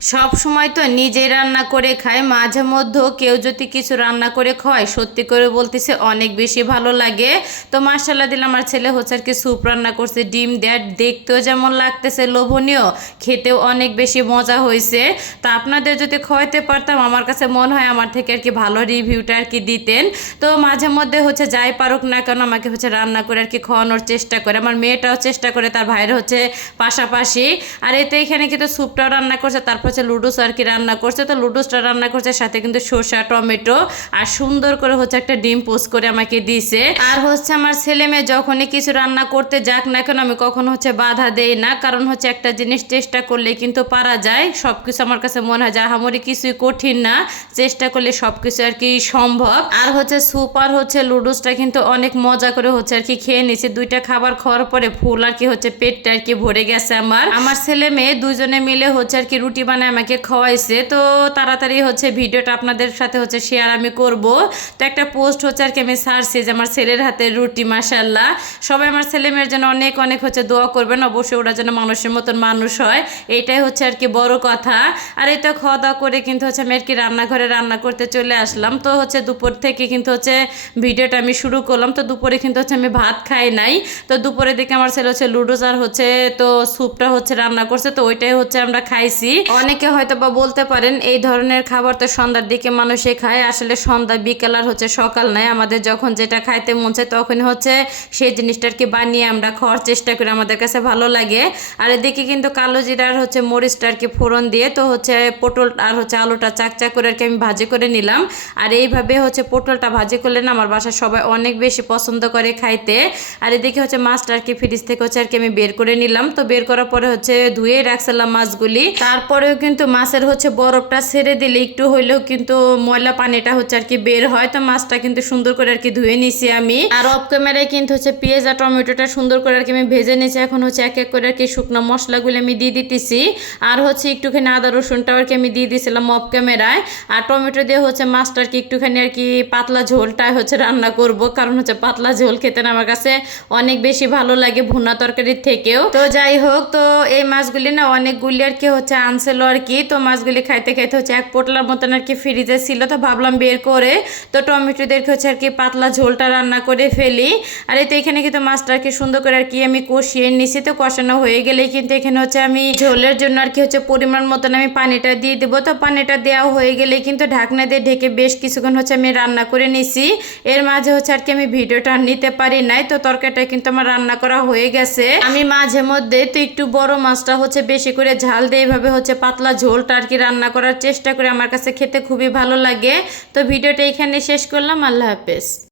সব সময় তো নিজে রান্না করে খাই, মাঝে মধ্যে কেউ যদি কিছু রান্না করে খায় সত্যি করে বলতেছে অনেক বেশি ভালো লাগে। তো মাশাআল্লাহ দিলাম, আমার ছেলে হচ্ছে আর কি স্যুপ রান্না করছে, ডিম দেয়, দেখতেও যেমন লাগতেছে লোভনীয়, খেতেও অনেক বেশি মজা হয়েছে। তো আপনাদের যদি খাওয়াইতে পারতাম আমার কাছে মনে হয় আমার থেকে আর কি ভালো রিভিউটা আর কি দিতেন। তো মাঝে মধ্যে হচ্ছে যাই পারুক না কেন আমাকে হচ্ছে রান্না করে আর কি খাওয়ানোর চেষ্টা করে, আমার মেয়েটাও চেষ্টা করে, তার ভাইয়ের হচ্ছে পাশাপাশি। আর এতে এখানে কিন্তু স্যুপটাও রান্না করছে, তারপর হচ্ছে লুডুস আর কি রান্না করছে। তো লুডুসটা রান্না করছে সাথে কিন্তু শসা টমেটো আর সুন্দর করে হচ্ছে একটা ডিম পোস্ট করে আমাকে দিয়েছে। আর হচ্ছে আমার ছেলে মেয়ে যখনই কিছু রান্না করতে যাক না কেন আমি কখনো হচ্ছে বাধা দেই না, কারণ হচ্ছে একটা জিনিস চেষ্টা করলে কিন্তু পারা যায়। সবকিছু আমার কাছে মনে হয় আহামরি কিছুই কঠিন না, চেষ্টা করলে সবকিছু আর কি সম্ভব। আর হচ্ছে স্যুপ আর হচ্ছে লুডুসটা কিন্তু অনেক মজা করে হচ্ছে আর কি খেয়ে নিয়েছে। দুইটা খাবার খাওয়ার পরে ফুল আর কি হচ্ছে পেটটা আর কি ভরে গেছে। আমার ছেলে মেয়ে দুজনে মিলে হচ্ছে আর কি রুটি বানায় আমাকে খাওয়াইছে। তো তাড়াতাড়ি হচ্ছে ভিডিওটা আপনাদের সাথে হচ্ছে শেয়ার আমি করব। তো একটা পোস্ট হচ্ছে আর কি আমি সারছি যে আমার ছেলের হাতের রুটি, মাশাআল্লাহ। সবাই আমার ছেলে মেয়ের জন্য অনেক অনেক হচ্ছে দোয়া করবেন, অবশ্যই ওরা যেন মানুষের মতন মানুষ হয়, এইটাই হচ্ছে আর কি বড় কথা। আর এই তো খাওয়া দাওয়া করে কিন্তু হচ্ছে আমি আর কি রান্নাঘরে রান্না করতে চলে আসলাম। তো হচ্ছে দুপুর থেকে কিন্তু হচ্ছে ভিডিওটা আমি শুরু করলাম। তো দুপুরে কিন্তু হচ্ছে আমি ভাত খাই নাই। তো দুপুরে দেখে আমার ছেলে হচ্ছে লুডোস আর হচ্ছে তো স্যুপটা হচ্ছে রান্না করছে, তো ওইটাই হচ্ছে আমরা খাইছি। অনেকে হয়তো বা বলতে পারেন এই ধরনের খাবার তো সন্ধ্যার দিকে মানুষে খায়, আসলে সন্ধ্যা বিকেল আর হচ্ছে সকাল নাই, আমাদের যখন যেটা খাইতে মন চায় তখন হচ্ছে সেই জিনিসটা আর কি বানিয়ে আমরা খাওয়ার চেষ্টা করি, আমাদের কাছে ভালো লাগে। আর এদিকে কিন্তু কালো জিরার হচ্ছে মরিচটা আর কি ফোড়ন দিয়ে তো হচ্ছে পটল আর হচ্ছে আলুটা চাকচাক করে আর কি আমি ভাজি করে নিলাম। আর এইভাবে হচ্ছে পটলটা ভাজি করলে না আমার বাসার সবাই অনেক বেশি পছন্দ করে খাইতে। আর এদিকে হচ্ছে মাছটা আর কি ফ্রিজ থেকে হচ্ছে আর কি আমি বের করে নিলাম। তো বের করার পরে হচ্ছে ধুয়ে রাখছিলাম মাছগুলি, তারপরেও কিন্তু মাছের হচ্ছে বরফটা ছেড়ে দিলে একটু হইলেও কিন্তু ময়লা পানিটা হচ্ছে আর কি বের হয়। তো মাছটা কিন্তু সুন্দর করে আর কি ধুয়ে নিছি আমি। আর অফ ক্যামেরায় কিন্তু হচ্ছে পেঁয়াজ আর টমেটোটা সুন্দর করে আর কি আমি ভেজে নিয়েছি। এখন হচ্ছে এক এক করে আর কি শুকনো মশলাগুলো আমি দিয়ে দিতেছি। আর হচ্ছে একটুখানি আদা রসুনটাও আর কি আমি দিয়ে দিয়েছিলাম অফ ক্যামেরায়। আর টমেটো দিয়ে হচ্ছে মাছটা আর কি একটুখানি আর কি পাতলা ঝোলটা হচ্ছে রান্না করব, কারণ হচ্ছে পাতলা ঝোল খেতে না আমার কাছে অনেক বেশি ভালো লাগে ভুনা তরকারির থেকেও। তো যাই হোক, তো এই মাছগুলি না অনেকগুলি আর কি হচ্ছে আনছিল আর কি। তো মাছগুলি খাইতে খাইতে হচ্ছে এক পোটলার মতন আর কি ফ্রিজে ছিল, তো ভাবলাম বের করে তো টমেটো দিয়ে হচ্ছে আর কি পাতলা ঝোলটা রান্না করে ফেলি। আর এই তো এখানে কিন্তু মাছটা আর কি সুন্দর করে আর কি আমি কষিয়ে নিছি। তো কষানো হয়ে গেলেই কিন্তু এখানে হচ্ছে আমি ঝোলের জন্য আর কি হচ্ছে পরিমাণ মতন আমি পানিটা দিয়ে দেবো। তো পানিটা দেওয়া হয়ে গেলে কিন্তু ঢাকনা দিয়ে ঢেকে বেশ কিছুক্ষণ হচ্ছে আমি রান্না করে নিছি। এর মাঝে হচ্ছে আর কি আমি ভিডিওটা নিতে পারি নাই। তো তরকারিটা কিন্তু আমার রান্না করা হয়ে গেছে। আমি মাঝে মধ্যে তো একটু বড় মাছটা হচ্ছে বেশি করে ঝাল দিয়ে এইভাবে হচ্ছে পাতলা ঝোলটা আর কি রান্না করার চেষ্টা করে, আমার কাছে খেতে খুবই ভালো লাগে। তো ভিডিওটা এখানে শেষ করলাম, আল্লাহ হাফেজ।